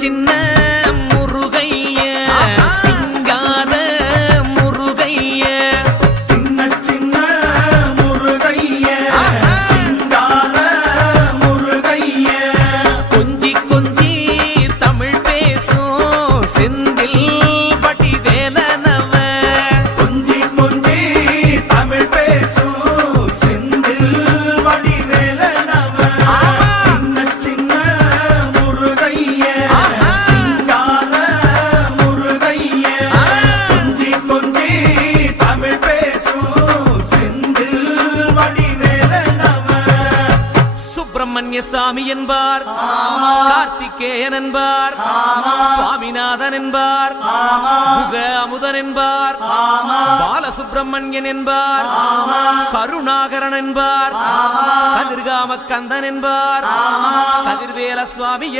சின்ன முருகைய சிங்கார முருகைய சின்ன சின்ன முருகைய சிங்கார முருகைய கொஞ்சி கொஞ்சி தமிழ் பேசும் செந்தில் வடிவேலனவ கொஞ்சி கொஞ்சி தமிழ் பேசும் செந்தில் வடிவேலனவ சின்ன சின்ன முருகைய சிங்கார முருகைய கொஞ்சி கொஞ்சி தமிழ் பேசும் செந்தில் வடிவேலனவ சுப்பிரமணிய சாமி என்பார், கார்த்திகேயன் என்பார், சுவாமிநாதன் என்பார், முக அமுதன் என்பார், பாலசுப்பிரமணியன் என்பார், கருணாகரன் என்பார், கதிர்காம கந்தன் என்பார், கதிர்வேல சுவாமி